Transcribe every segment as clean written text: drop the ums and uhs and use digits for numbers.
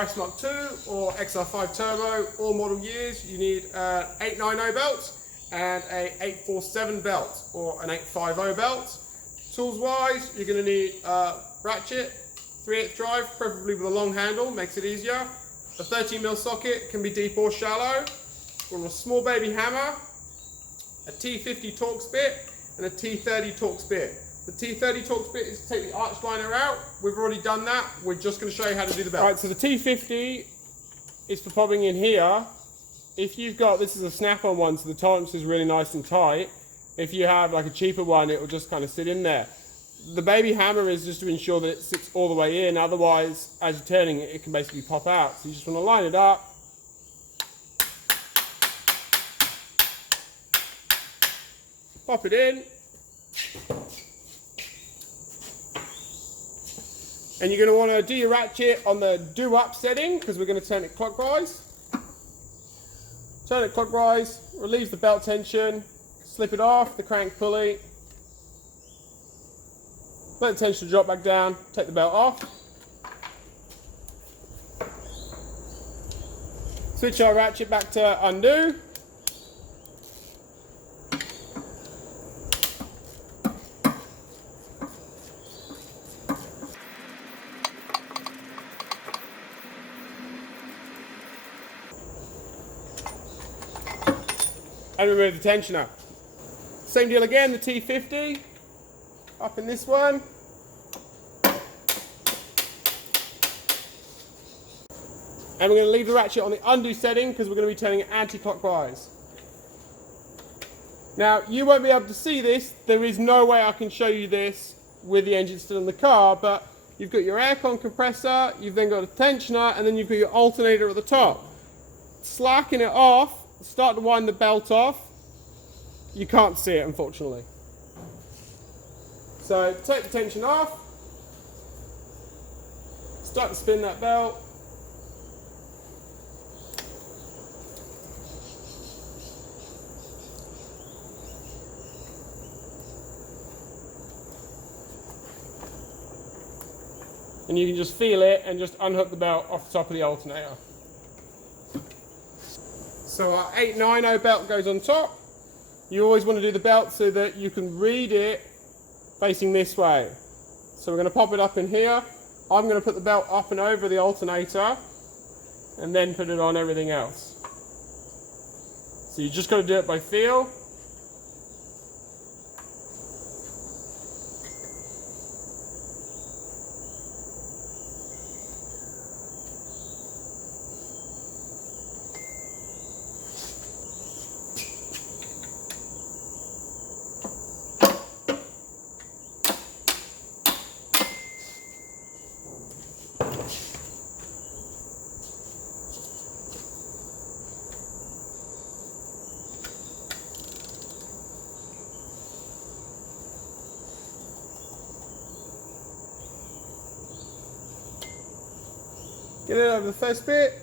RS Mark II or XR5 Turbo, all model years, you need an 890 belt and a 847 belt or an 850 belt. Tools wise, you're going to need a ratchet, 3/8 drive, preferably with a long handle, makes it easier. A 13mm socket, can be deep or shallow. We're on a small baby hammer, a T50 Torx bit and a T30 Torx bit. The T30 Torx bit is to take the arch liner out. We've already done that. We're just going to show you how to do the belt. Right, so the T50 is for popping in here. If you've got, this is a snap-on one, so the tolerance is really nice and tight. If you have like a cheaper one, it will just kind of sit in there. The baby hammer is just to ensure that it sits all the way in, otherwise as you're turning it, it can basically pop out. So you just want to line it up. Pop it in. And you're going to want to do your ratchet on the do up setting because we're going to turn it clockwise. Turn it clockwise, relieves the belt tension, slip it off the crank pulley. Let the tension drop back down, take the belt off. Switch our ratchet back to undo. And remove the tensioner. Same deal again, the T50, up in this one. And we're going to leave the ratchet on the undo setting because we're going to be turning it anti-clockwise. Now, you won't be able to see this. There is no way I can show you this with the engine still in the car, but you've got your aircon compressor, you've then got a tensioner, and then you've got your alternator at the top. Slacken it off, start to wind the belt off. You can't see it, unfortunately. So take the tension off, start to spin that belt. And you can just feel it and just unhook the belt off the top of the alternator. So our 890 belt goes on top. You always want to do the belt so that you can read it facing this way. So we're going to pop it up in here. I'm going to put the belt up and over the alternator and then put it on everything else. So you just got to do it by feel. Get it over the first bit.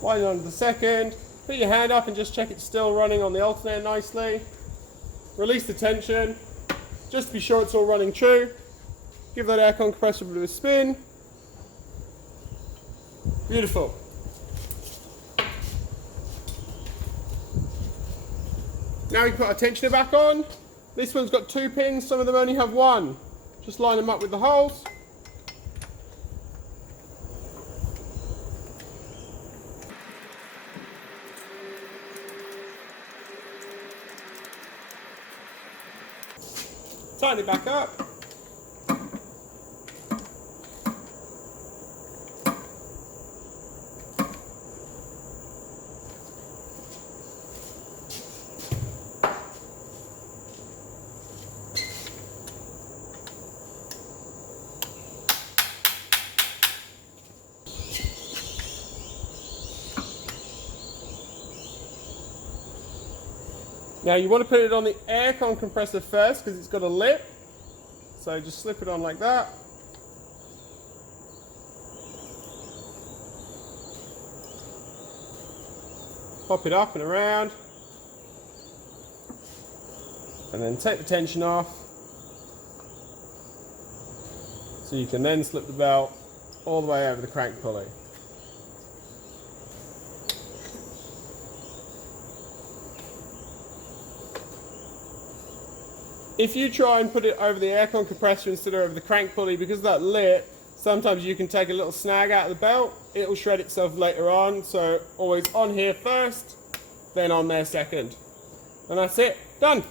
Wind it onto the second. Put your hand up and just check it's still running on the alternator nicely. Release the tension. Just to be sure it's all running true. Give that aircon compressor a bit of a spin. Beautiful. Now we put our tensioner back on. This one's got 2 pins, some of them only have 1. Just line them up with the holes. Tighten it back up. Now you want to put it on the aircon compressor first because it's got a lip. So just slip it on like that. Pop it up and around. and then take the tension off, so you can then slip the belt all the way over the crank pulley. If you try and put it over the aircon compressor instead of over the crank pulley, because of that lip, sometimes you can take a little snag out of the belt. It will shred itself later on, so always on here first, then on there second. And that's it, done.